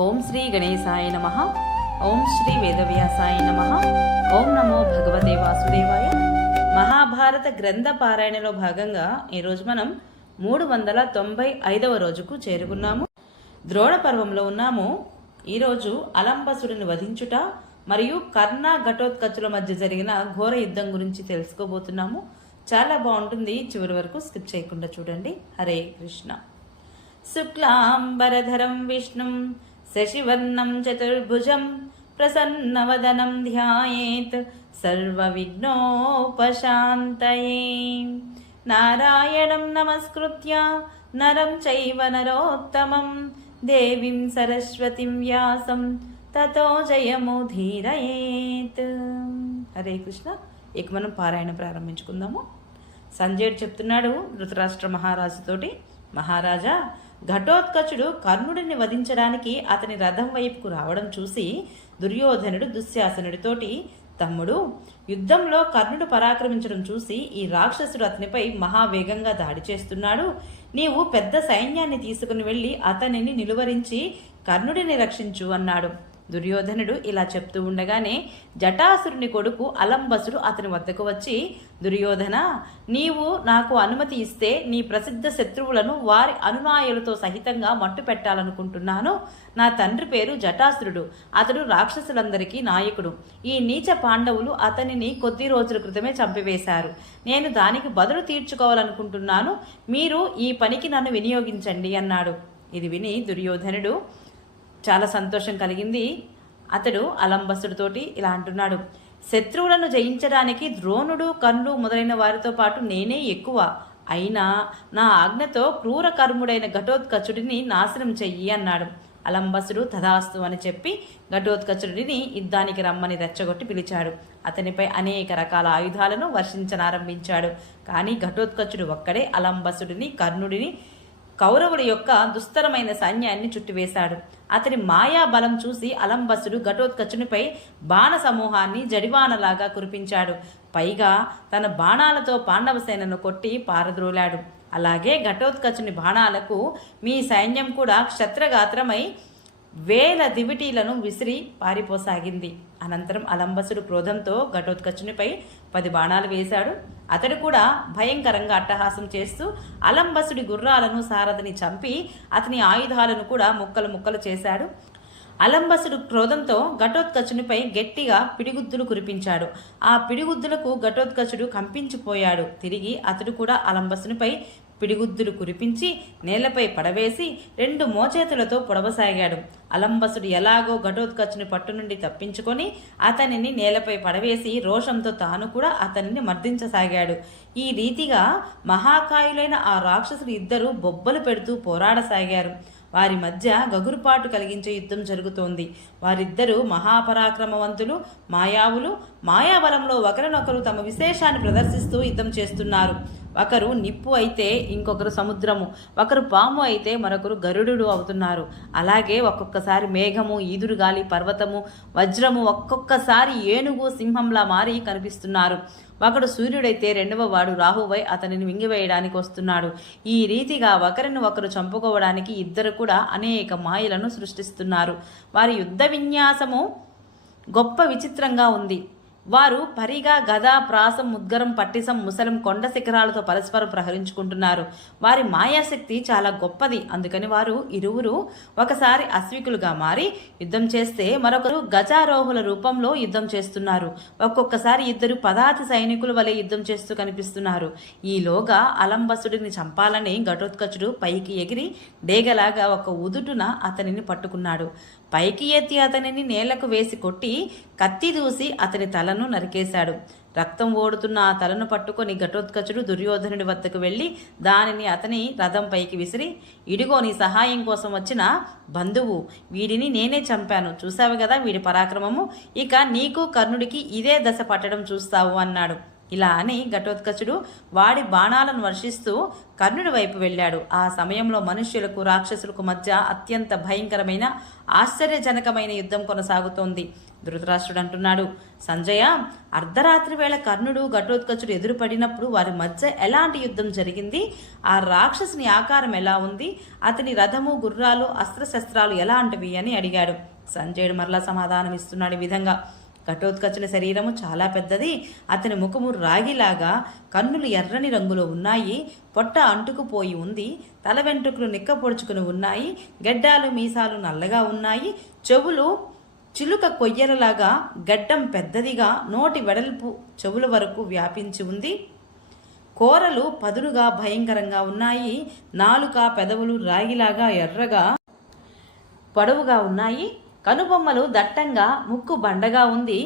ఓం శ్రీ గణేశాయ నమః. ఓం శ్రీ వేదవ్యాసాయ నమః. ఓం నమో భగవతే వాసుదేవాయ. మహాభారత గ్రంథ పారాయణలో భాగంగా ఈరోజు మనం 395వ రోజుకు చేరుకున్నాము. ద్రోణ పర్వంలో ఉన్నాము. ఈరోజు అలంబసుడిని వధించుట మరియు కర్ణ ఘటోత్కచుల మధ్య జరిగిన ఘోర యుద్ధం గురించి తెలుసుకోబోతున్నాము. చాలా బాగుంటుంది, చివరి వరకు స్కిప్ చేయకుండా చూడండి. హరే కృష్ణ. శుక్లాంబరధరం విష్ణుం శశివర్ణం చతుర్భుజం ప్రసన్నవదనం ధ్యాయేత్ సర్వవిఘ్నోపశాంతయే. నారాయణం నమస్కృత్య నరం చైవ నరోత్తమం దేవీం సరస్వతిం వ్యాసం తతో జయముధీరయేత్. హరే కృష్ణ. ఇక మనం పారాయణ ప్రారంభించుకుందాము. సంజయుడు చెప్తున్నాడు ధృతరాష్ట్ర మహారాజుతోటి, మహారాజా, ఘటోత్కచుడు కర్ణుడిని వధించడానికి అతని రథం వైపుకు రావడం చూసి దుర్యోధనుడు దుశ్శాసనుడితోటి, తమ్ముడు, యుద్ధంలో కర్ణుడు పరాక్రమించడం చూసి ఈ రాక్షసుడు అతనిపై మహావేగంగా దాడి చేస్తున్నాడు. నీవు పెద్ద సైన్యాన్ని తీసుకుని వెళ్ళి అతనిని నిలువరించి కర్ణుడిని రక్షించు అన్నాడు. దుర్యోధనుడు ఇలా చెప్తూ ఉండగానే జటాసురుని కొడుకు అలంబసుడు అతని వద్దకు వచ్చి, దుర్యోధన, నీవు నాకు అనుమతి ఇస్తే నీ ప్రసిద్ధ శత్రువులను వారి అనునాయులతో సహితంగా మట్టు పెట్టాలనుకుంటున్నాను. నా తండ్రి పేరు జటాసురుడు. అతడు రాక్షసులందరికీ నాయకుడు. ఈ నీచ పాండవులు అతనిని కొద్ది రోజుల క్రితమే చంపివేశారు. నేను దానికి బదులు తీర్చుకోవాలనుకుంటున్నాను. మీరు ఈ పనికి నన్ను వినియోగించండి అన్నాడు. ఇది విని దుర్యోధనుడు చాలా సంతోషం కలిగింది. అతడు అలంబసుడితోటి ఇలా అంటున్నాడు, శత్రువులను జయించడానికి ద్రోణుడు, కర్ణుడు మొదలైన వారితో పాటు నేనే ఎక్కువ. అయినా నా ఆజ్ఞతో క్రూర కర్ముడైన ఘటోత్కచుడిని నాశనం చెయ్యి అన్నాడు. అలంబసుడు తథాస్తు అని చెప్పి ఘటోత్కచుడిని యుద్ధానికి రమ్మని రెచ్చగొట్టి పిలిచాడు. అతనిపై అనేక రకాల ఆయుధాలను వర్షించనారంభించాడు. కానీ ఘటోత్కచుడు ఒక్కడే అలంబసుడిని, కర్ణుడిని, కౌరవుల యొక్క దుస్తరమైన సైన్యాన్ని చుట్టివేశాడు. అతని మాయా బలం చూసి అలంబసుడు ఘటోత్కచునిపై బాణ సమూహాన్ని జడివానలాగా కురిపించాడు. పైగా తన బాణాలతో పాండవ సేనను కొట్టి పారద్రోలాడు. అలాగే ఘటోత్కచుని బాణాలకు మీ సైన్యం కూడా క్షత్రగాత్రమై వేల దివిటీలను విసిరి పారిపోసాగింది. అనంతరం అలంబసుడు క్రోధంతో ఘటోత్కచునిపై 10 బాణాలు వేశాడు. అతడు కూడా భయంకరంగా అట్టహాసం చేస్తూ అలంబసుడి గుర్రాలను, సారథిని చంపి అతని ఆయుధాలను కూడా ముక్కలు ముక్కలు చేశాడు. అలంబసుడు క్రోధంతో ఘటోత్కచునిపై గట్టిగా పిడిగుద్దులు కురిపించాడు. ఆ పిడిగుద్దులకు ఘటోత్కచుడు కంపించిపోయాడు. తిరిగి అతడు కూడా అలంబసునిపై పిడిగుద్దులు కురిపించి నేలపై పడవేసి 2 మోచేతులతో పొడవసాగాడు. అలంబసుడు ఎలాగో ఘటోత్కచుని పట్టు నుండి తప్పించుకొని అతనిని నేలపై పడవేసి రోషంతో తాను కూడా అతనిని మర్దించసాగాడు. ఈ రీతిగా మహాకాయులైన ఆ రాక్షసులు ఇద్దరు బొబ్బలు పెడుతూ పోరాడసాగారు. వారి మధ్య గగురుపాటు కలిగించే యుద్ధం జరుగుతోంది. వారిద్దరూ మహాపరాక్రమవంతులు, మాయావులు. మాయాబలంలో ఒకరినొకరు తమ విశేషాన్ని ప్రదర్శిస్తూ యుద్ధం చేస్తున్నారు. ఒకరు నిప్పు అయితే ఇంకొకరు సముద్రము, ఒకరు పాము అయితే మరొకరు గరుడు అవుతున్నారు. అలాగే ఒక్కొక్కసారి మేఘము, ఈదురుగాలి, పర్వతము, వజ్రము, ఒక్కొక్కసారి ఏనుగు, సింహంలా మారి కనిపిస్తున్నారు. ఒకడు సూర్యుడైతే రెండవ వాడు రాహువై అతనిని మింగివేయడానికి వస్తున్నాడు. ఈ రీతిగా ఒకరిని ఒకరు చంపుకోవడానికి ఇద్దరు కూడా అనేక మాయలను సృష్టిస్తున్నారు. వారి యుద్ధ విన్యాసము గొప్ప విచిత్రంగా ఉంది. వారు పరిగా, గద, ప్రాసం, ముద్గరం, పట్టిసం, ముసలం, కొండ శిఖరాలతో పరస్పరం ప్రహరించుకుంటున్నారు. వారి మాయాశక్తి చాలా గొప్పది. అందుకని వారు ఇరువురు ఒకసారి అశ్వికులుగా మారి యుద్ధం చేస్తే మరొకరు గజారోహుల రూపంలో యుద్ధం చేస్తున్నారు. ఒక్కొక్కసారి ఇద్దరు పదాతి సైనికుల వలె యుద్ధం చేస్తూ కనిపిస్తున్నారు. ఈలోగా అలంబసుడిని చంపాలని ఘటోత్కచుడు పైకి ఎగిరి డేగలాగా ఒక ఉదుటున అతనిని పట్టుకున్నాడు. పైకి ఎత్తి అతనిని నేలకు వేసి కొట్టి కత్తి దూసి అతని తలను నరికేశాడు. రక్తం ఓడుతున్న ఆ తలను పట్టుకొని ఘటోత్కచుడు దుర్యోధనుడి వద్దకు వెళ్ళి దానిని అతని రథం పైకి విసిరి, ఇడిగో నీ సహాయం కోసం వచ్చిన బంధువు, వీడిని నేనే చంపాను, చూశావు కదా వీడి పరాక్రమము, ఇక నీకు కర్ణుడికి ఇదే దశ పట్టడం చూస్తావు అన్నాడు. ఇలా అని ఘటోత్కచుడు వాడి బాణాలను వర్షిస్తూ కర్ణుడి వైపు వెళ్ళాడు. ఆ సమయంలో మనుష్యులకు రాక్షసులకు మధ్య అత్యంత భయంకరమైన ఆశ్చర్యజనకమైన యుద్ధం కొనసాగుతోంది. ధృతరాష్ట్రుడు అంటున్నాడు, సంజయ, అర్ధరాత్రి వేళ కర్ణుడు ఘటోత్కచుడు ఎదురుపడినప్పుడు వారి మధ్య ఎలాంటి యుద్ధం జరిగింది? ఆ రాక్షసుని ఆకారం ఎలా ఉంది? అతని రథము, గుర్రాలు, అస్త్రశస్త్రాలు ఎలాంటివి అని అడిగాడు. సంజయుడు మరలా సమాధానం ఇస్తున్నాడు ఈ విధంగా. ఘటోత్కచుని శరీరము చాలా పెద్దది, అతని ముఖము రాగిలాగా, కన్నులు ఎర్రని రంగులో ఉన్నాయి, పొట్ట అంటుకుపోయి ఉంది, తల వెంట్రుకలు నిక్కపొడుచుకుని ఉన్నాయి, గెడ్డాలు మీసాలు నల్లగా ఉన్నాయి, చెవులు చిలుక కొయ్యరలాగా, గడ్డం పెద్దదిగా, నోటి వెడల్పు చెవుల వరకు వ్యాపించి ఉంది, కోరలు పదునుగా భయంకరంగా ఉన్నాయి, నాలుక పెదవులు రాగిలాగా ఎర్రగా పొడవుగా ఉన్నాయి, కనుబొమ్మలు దట్టంగా, ముక్కు బండగా ఉంది,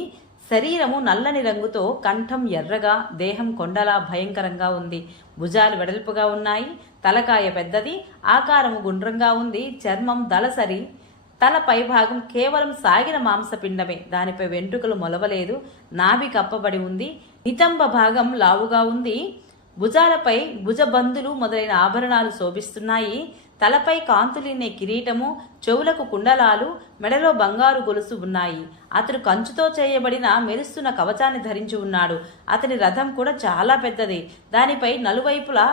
శరీరము నల్లని రంగుతో, కంఠం ఎర్రగా, దేహం కొండలా భయంకరంగా ఉంది, భుజాలు వెడల్పుగా ఉన్నాయి, తలకాయ పెద్దది, ఆకారము గుండ్రంగా ఉంది, చర్మం దళసరి, తల పైభాగం కేవలం సాగిన మాంసపిండమే, దానిపై వెంట్రుకలు మొలవలేదు, నాభి కప్పబడి ఉంది, నితంబ భాగం లావుగా ఉంది, భుజాలపై భుజబందులు మొదలైన ఆభరణాలు శోభిస్తున్నాయి, తలపై కాంతులినే కిరీటము, చెవులకు కుండలాలు, మెడలో బంగారు గొలుసు ఉన్నాయి. అతడు కంచుతో చేయబడిన మెరుస్తున్న కవచాన్ని ధరించి ఉన్నాడు. అతని రథం కూడా చాలా పెద్దది. దానిపై నలువైపులా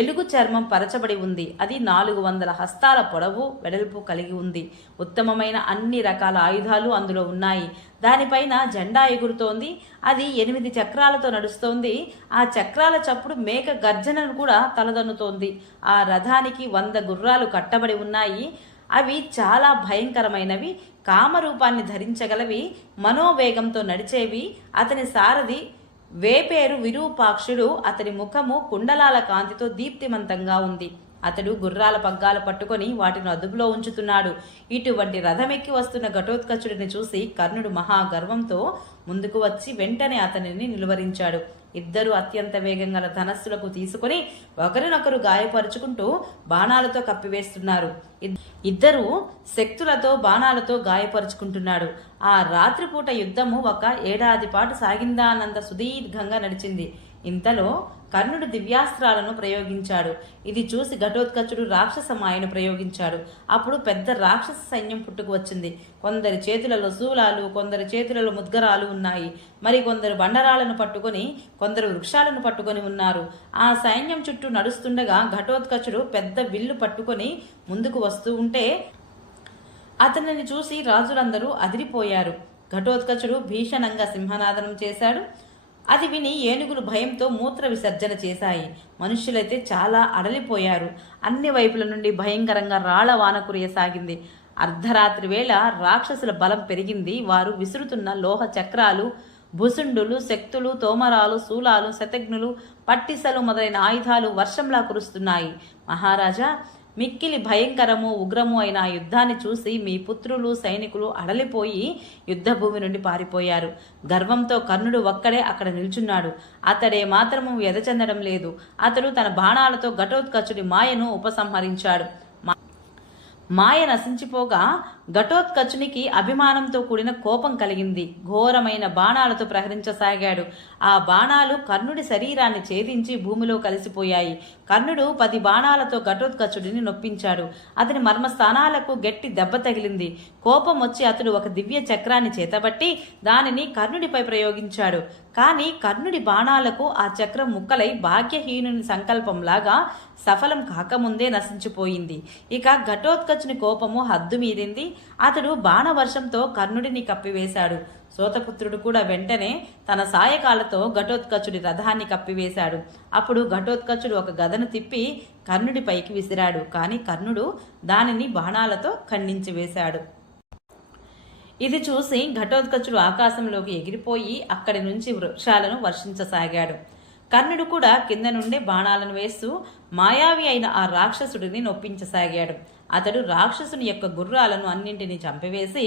ఎలుగు చర్మం పరచబడి ఉంది. అది 400 హస్తాల పొడవు, వెడల్పు కలిగి ఉంది. ఉత్తమమైన అన్ని రకాల ఆయుధాలు అందులో ఉన్నాయి. దానిపైన జెండా ఎగురుతోంది. అది 8 చక్రాలతో నడుస్తోంది. ఆ చక్రాల చప్పుడు మేక గర్జనను కూడా తలదన్నుతోంది. ఆ రథానికి 100 గుర్రాలు కట్టబడి ఉన్నాయి. అవి చాలా భయంకరమైనవి, కామరూపాన్ని ధరించగలవి, మనోవేగంతో నడిచేవి. అతని సారథి వేపేరు విరూపాక్షుడు. అతని ముఖము కుండలాల కాంతితో దీప్తిమంతంగా ఉంది. అతడు గుర్రాల పగ్గాలు పట్టుకొని వాటిని అదుపులో ఉంచుతున్నాడు. ఇటువంటి రథమెక్కి వస్తున్న ఘటోత్కచుడిని చూసి కర్ణుడు మహాగర్వంతో ముందుకు వచ్చి వెంటనే అతనిని నిలువరించాడు. ఇద్దరు అత్యంత వేగంగా ధనస్సులకు తీసుకుని ఒకరినొకరు గాయపరుచుకుంటూ బాణాలతో కప్పివేస్తున్నారు. ఇద్దరు శక్తులతో బాణాలతో గాయపరుచుకుంటున్నాడు. ఆ రాత్రిపూట యుద్ధము 1 ఏడాది పాటు సాగిందానంత సుదీర్ఘంగా నడిచింది. ఇంతలో కర్ణుడు దివ్యాస్త్రాలను ప్రయోగించాడు. ఇది చూసి ఘటోత్కచుడు రాక్షస మాయను ప్రయోగించాడు. అప్పుడు పెద్ద రాక్షస సైన్యం పుట్టుకు వచ్చింది. కొందరి చేతులలో శూలాలు, కొందరి చేతులలో ముద్గరాలు ఉన్నాయి. మరి కొందరు బండరాలను పట్టుకొని, కొందరు వృక్షాలను పట్టుకొని ఉన్నారు. ఆ సైన్యం చుట్టూ నడుస్తుండగా ఘటోత్కచుడు పెద్ద విల్లు పట్టుకొని ముందుకు వస్తూ ఉంటే అతనిని చూసి రాజులందరూ అదిరిపోయారు. ఘటోత్కచుడు భీషణంగా సింహనాదనం చేశాడు. అది విని ఏనుగులు భయంతో మూత్ర విసర్జన చేశాయి. మనుష్యులైతే చాలా అడలిపోయారు. అన్ని వైపుల నుండి భయంకరంగా రాళ్ల వాన కురియసాగింది. అర్ధరాత్రి వేళ రాక్షసుల బలం పెరిగింది. వారు విసురుతున్న లోహ చక్రాలు, భుసుండులు, శక్తులు, తోమరాలు, శూలాలు, శతఘ్నులు, పట్టిసలు మొదలైన ఆయుధాలు వర్షంలా కురుస్తున్నాయి. మహారాజా, మిక్కిలి భయంకరము, ఉగ్రము అయిన ఆ యుద్ధాన్ని చూసి మీ పుత్రులు, సైనికులు అడలిపోయి యుద్ధభూమి నుండి పారిపోయారు. గర్వంతో కర్ణుడు ఒక్కడే అక్కడ నిల్చున్నాడు. అతడే మాత్రము ఎదచెందడం లేదు. అతడు తన బాణాలతో ఘటోత్కచుడి మాయను ఉపసంహరించాడు. మాయ నశించిపోగా ఘటోత్కచునికి అభిమానంతో కూడిన కోపం కలిగింది. ఘోరమైన బాణాలతో ప్రహరించసాగాడు. ఆ బాణాలు కర్ణుడి శరీరాన్ని ఛేదించి భూమిలో కలిసిపోయాయి. కర్ణుడు 10 బాణాలతో ఘటోత్కచుడిని నొప్పించాడు. అతని మర్మస్థానాలకు గట్టి దెబ్బ తగిలింది. కోపం వచ్చి అతడు ఒక దివ్య చక్రాన్ని చేతబట్టి దానిని కర్ణుడిపై ప్రయోగించాడు. కానీ కర్ణుడి బాణాలకు ఆ చక్రం ముక్కలై భాగ్యహీనుని సంకల్పంలాగా సఫలం కాకముందే నశించిపోయింది. ఇక ఘటోత్కచుని కోపము హద్దు మీరింది. అతడు బాణవర్షంతో కర్ణుడిని కప్పివేశాడు. సోతపుత్రుడు కూడా వెంటనే తన సాయకాలతో ఘటోత్కచుడి రథాన్ని కప్పివేశాడు. అప్పుడు ఘటోత్కచుడు ఒక గదను తిప్పి కర్ణుడిపైకి విసిరాడు. కానీ కర్ణుడు దానిని బాణాలతో ఖండించి వేశాడు. ఇది చూసి ఘటోత్కచుడు ఆకాశంలోకి ఎగిరిపోయి అక్కడి నుంచి వృక్షాలను వర్షించసాగాడు. కర్ణుడు కూడా కింద నుండి బాణాలను వేస్తూ మాయావి అయిన ఆ రాక్షసుడిని నొప్పించసాగాడు. అతడు రాక్షసుని యొక్క గుర్రాలను అన్నింటినీ చంపివేసి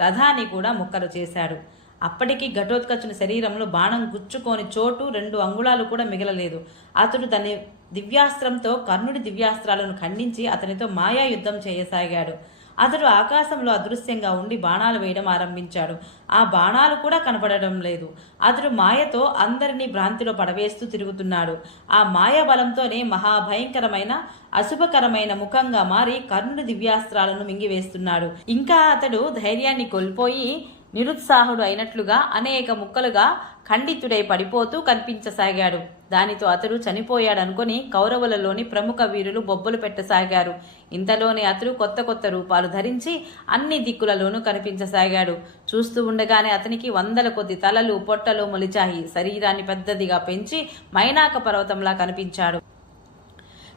రథాన్ని కూడా ముక్కలు చేశాడు. అప్పటికి ఘటోత్కచుని శరీరంలో బాణం గుచ్చుకోని చోటు 2 అంగుళాలు కూడా మిగలలేదు. అతడు తన దివ్యాస్త్రంతో కర్ణుడి దివ్యాస్త్రాలను ఖండించి అతనితో మాయా యుద్ధం చేయసాగాడు. అతడు ఆకాశంలో అదృశ్యంగా ఉండి బాణాలు వేయడం ఆరంభించాడు. ఆ బాణాలు కూడా కనపడడం లేదు. అతడు మాయతో అందరినీ భ్రాంతిలో పడవేస్తూ తిరుగుతున్నాడు. ఆ మాయా బలంతోనే మహాభయంకరమైన అశుభకరమైన ముఖంగా మారి కర్ణుడి దివ్యాస్త్రాలను మింగివేస్తున్నాడు. ఇంకా అతడు ధైర్యాన్ని కోల్పోయి నిరుత్సాహుడు అయినట్లుగా అనేక ముక్కలుగా ఖండితుడై పడిపోతూ కనిపించసాగాడు. దానితో అతడు చనిపోయాడనుకొని కౌరవులలోని ప్రముఖ వీరులు బొబ్బలు పెట్టసాగారు. ఇంతలోనే అతడు కొత్త కొత్త రూపాలు ధరించి అన్ని దిక్కులలోనూ కనిపించసాగాడు. చూస్తూ ఉండగానే అతనికి వందల కొద్ది తలలు పొట్టలు మొలిచాయి. శరీరాన్ని పెద్దదిగా పెంచి మైనాక పర్వతంలా కనిపించాడు.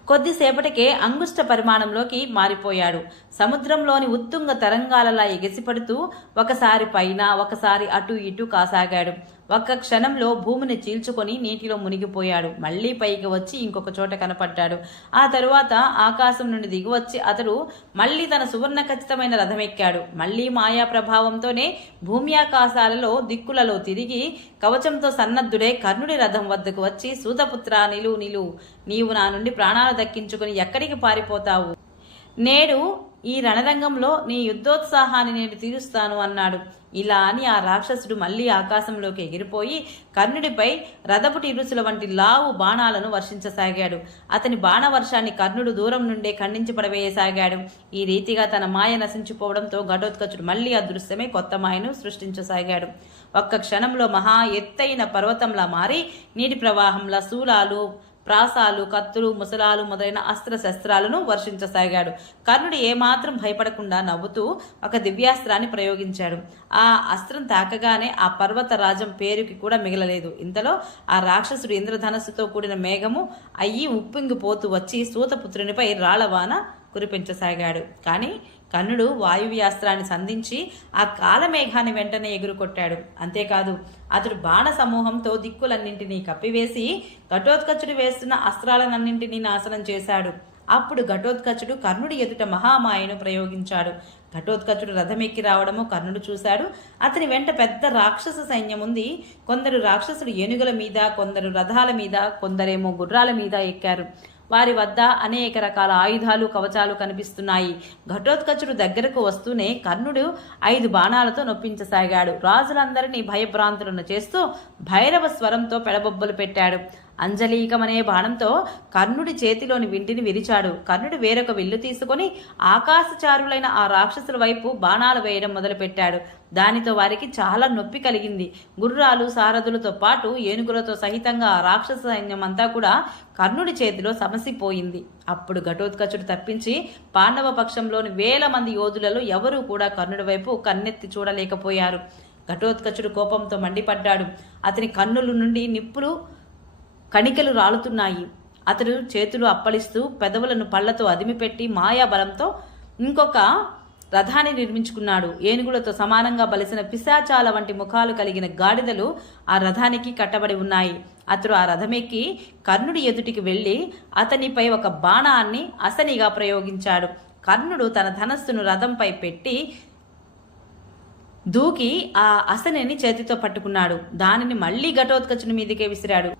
కొద్దిసేపటికే అంగుష్ట పరిమాణంలోకి మారిపోయాడు. సముద్రంలోని ఉత్తుంగ తరంగాలలా ఎగసిపడుతూ ఒకసారి పైన ఒకసారి అటు ఇటు కాసాగాడు. ఒక్క క్షణంలో భూమిని చీల్చుకొని నీటిలో మునిగిపోయాడు. మళ్లీ పైకి వచ్చి ఇంకొక చోట కనపడ్డాడు. ఆ తరువాత ఆకాశం నుండి దిగివచ్చి అతడు మళ్లీ తన సువర్ణ ఖచ్చితమైన రథమెక్కాడు. మళ్లీ మాయా ప్రభావంతోనే భూమి ఆకాశాలలో దిక్కులలో తిరిగి కవచంతో సన్నద్ధుడే కర్ణుడి రథం వద్దకు వచ్చి, సూతపుత్ర నిలు, నీవు నా నుండి ప్రాణాలు దక్కించుకుని ఎక్కడికి పారిపోతావు? నేడు ఈ రణరంగంలో నీ యుద్ధోత్సాహాన్ని నేను తీరుస్తాను అన్నాడు. ఇలా అని ఆ రాక్షసుడు మళ్లీ ఆకాశంలోకి ఎగిరిపోయి కర్ణుడిపై రథపుటి ఇరుసుల వంటి లావు బాణాలను వర్షించసాగాడు. అతని బాణవర్షాన్ని కర్ణుడు దూరం నుండే ఖండించి పడవేయసాగాడు. ఈ రీతిగా తన మాయ నశించిపోవడంతో ఘటోత్కచుడు మళ్లీ అదృశ్యమై కొత్త మాయను సృష్టించసాగాడు. ఒక్క క్షణంలో మహా ఎత్తైన పర్వతంలా మారి నీటి ప్రవాహంలా శూలాలు, ప్రాసాలు, కత్తులు, ముసలాలు మొదలైన అస్త్రశస్త్రాలను వర్షించసాగాడు. కర్ణుడు ఏమాత్రం భయపడకుండా నవ్వుతూ ఒక దివ్యాస్త్రాన్ని ప్రయోగించాడు. ఆ అస్త్రం తాకగానే ఆ పర్వత రాజం పేరుకి కూడా మిగలలేదు. ఇంతలో ఆ రాక్షసుడు ఇంద్రధనస్సుతో కూడిన మేఘము అయ్యి ఉప్పొంగిపోతూ వచ్చి సూతపుత్రునిపై రాళ్లవాన కురిపించసాగాడు. కానీ కర్ణుడు వాయువ్యాస్త్రాన్ని సంధించి ఆ కాలమేఘాన్ని వెంటనే ఎగురుకొట్టాడు. అంతేకాదు అతడు బాణ సమూహంతో దిక్కులన్నింటినీ కప్పివేసి ఘటోత్కచుడు వేస్తున్న అస్త్రాలనన్నింటినీ నాశనం చేశాడు. అప్పుడు ఘటోత్కచుడు కర్ణుడి ఎదుట మహామాయను ప్రయోగించాడు. ఘటోత్కచుడు రథమెక్కి రావడము కర్ణుడు చూశాడు. అతని వెంట పెద్ద రాక్షస సైన్యం ఉంది. కొందరు రాక్షసులు ఏనుగుల మీద, కొందరు రథాల మీద, కొందరేమో గుర్రాల మీద ఎక్కారు. వారి వద్ద అనేక రకాల ఆయుధాలు, కవచాలు కనిపిస్తున్నాయి. ఘటోత్కచుడు దగ్గరకు వస్తూనే కర్ణుడు 5 బాణాలతో నొప్పించసాగాడు. రాజులందరినీ భయభ్రాంతులను చేస్తూ భైరవ స్వరంతో పెడబొబ్బలు పెట్టాడు. అంజలీకమనే బాణంతో కర్ణుడి చేతిలోని వింటిని విరిచాడు. కర్ణుడు వేరొక విల్లు తీసుకొని ఆకాశచారులైన ఆ రాక్షసుల వైపు బాణాలు వేయడం మొదలుపెట్టాడు. దానితో వారికి చాలా నొప్పి కలిగింది. గుర్రాలు, సారథులతో పాటు ఏనుగులతో సహితంగా ఆ రాక్షస సైన్యం అంతా కూడా కర్ణుడి చేతిలో సమసిపోయింది. అప్పుడు ఘటోత్కచుడు తప్పించి పాండవ పక్షంలోని 1000 మంది యోధులలో ఎవరూ కూడా కర్ణుడి వైపు కన్నెత్తి చూడలేకపోయారు. ఘటోత్కచుడు కోపంతో మండిపడ్డాడు. అతని కన్నుల నుండి నిప్పులు కణికలు రాలుతున్నాయి. అతడు చేతులు అప్పలిస్తూ పెదవులను పళ్లతో అదిమిపెట్టి మాయా బలంతో ఇంకొక రథాన్ని నిర్మించుకున్నాడు. ఏనుగులతో సమానంగా బలిసిన పిశాచాల వంటి ముఖాలు కలిగిన గాడిదలు ఆ రథానికి కట్టబడి ఉన్నాయి. అతడు ఆ రథమెక్కి కర్ణుడి ఎదుటికి వెళ్లి అతనిపై ఒక బాణాన్ని అసనిగా ప్రయోగించాడు. కర్ణుడు తన ధనస్సును రథంపై పెట్టి దూకి ఆ అసనిని చేతితో పట్టుకున్నాడు. దానిని మళ్లీ ఘటోత్కచుని మీదకే విసిరాడు.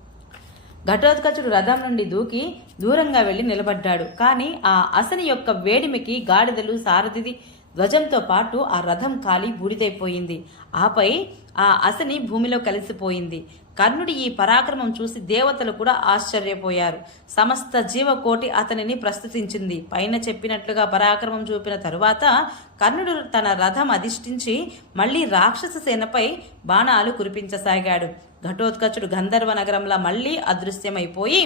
ఘటోత్కచుడు రథం నుండి దూకి దూరంగా వెళ్లి నిలబడ్డాడు. కానీ ఆ అసని యొక్క వేడిమికి గాడిదలు, సారథి ధ్వజంతో పాటు ఆ రథం కాలి బూడిదైపోయింది. ఆపై ఆ అసని భూమిలో కలిసిపోయింది. కర్ణుడి ఈ పరాక్రమం చూసి దేవతలు కూడా ఆశ్చర్యపోయారు. సమస్త జీవకోటి అతనిని ప్రస్తుతించింది. పైన చెప్పినట్లుగా పరాక్రమం చూపిన తరువాత కర్ణుడు తన రథం అధిష్ఠించి మళ్లీ రాక్షస సేనపై బాణాలు కురిపించసాగాడు. ఘటోత్కచుడు గంధర్వ నగరంలా మళ్లీ అదృశ్యమైపోయి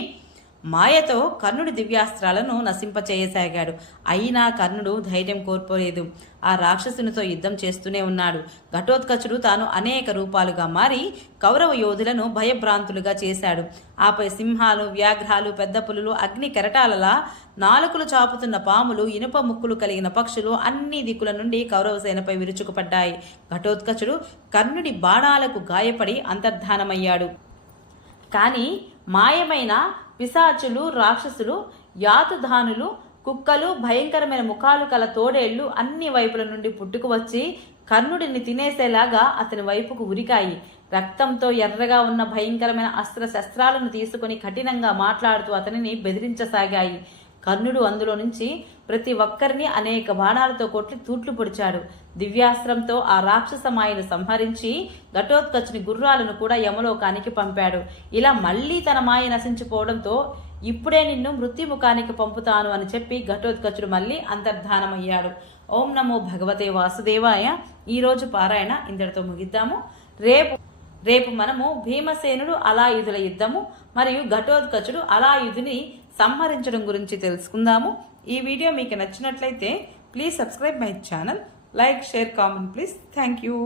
మాయతో కర్ణుడి దివ్యాస్త్రాలను నశింపచేయసాగాడు. అయినా కర్ణుడు ధైర్యం కోల్పోలేదు. ఆ రాక్షసునితో యుద్ధం చేస్తూనే ఉన్నాడు. ఘటోత్కచుడు తాను అనేక రూపాలుగా మారి కౌరవ యోధులను భయభ్రాంతులుగా చేశాడు. ఆపై సింహాలు, వ్యాఘ్రాలు, పెద్ద పులులు, అగ్ని కెరటాలలా నాలుకలు చాపుతున్న పాములు, ఇనుప ముక్కులు కలిగిన పక్షులు అన్ని దిక్కుల నుండి కౌరవ సేనపై విరుచుకుపడ్డాయి. ఘటోత్కచుడు కర్ణుడి బాణాలకు గాయపడి అంతర్ధానమయ్యాడు. కానీ మాయమైన పిశాచులు, రాక్షసులు, యాతుధానులు, కుక్కలు, భయంకరమైన ముఖాలు కల తోడేళ్లు అన్ని వైపుల నుండి పుట్టుకు వచ్చి కర్ణుడిని తినేసేలాగా అతని వైపుకు ఉరికాయి. రక్తంతో ఎర్రగా ఉన్న భయంకరమైన అస్త్ర శస్త్రాలను తీసుకుని కఠినంగా మాట్లాడుతూ అతనిని బెదిరించసాగాయి. కర్ణుడు అందులో నుంచి ప్రతి ఒక్కరిని అనేక బాణాలతో కొట్టి తూట్లు పొడిచాడు. దివ్యాస్త్రంతో ఆ రాక్షస మాయను సంహరించి ఘటోత్కచుని గుర్రాలను కూడా యమలోకానికి పంపాడు. ఇలా మళ్లీ తన మాయ నశించిపోవడంతో ఇప్పుడే నిన్ను మృత్యుముఖానికి పంపుతాను అని చెప్పి ఘటోత్కచుడు మళ్ళీ అంతర్ధానమయ్యాడు. ఓం నమో భగవతే వాసుదేవాయ. ఈరోజు పారాయణ ఇంతటితో ముగిద్దాము. రేపు మనము భీమసేనుడు అలాయుధుల యుద్ధము మరియు ఘటోత్కచుడు అలాయుధుని సంహరించడం గురించి తెలుసుకుందాము. ఈ వీడియో మీకు నచ్చినట్లయితే please subscribe my channel, like, share, comment please. Thank you.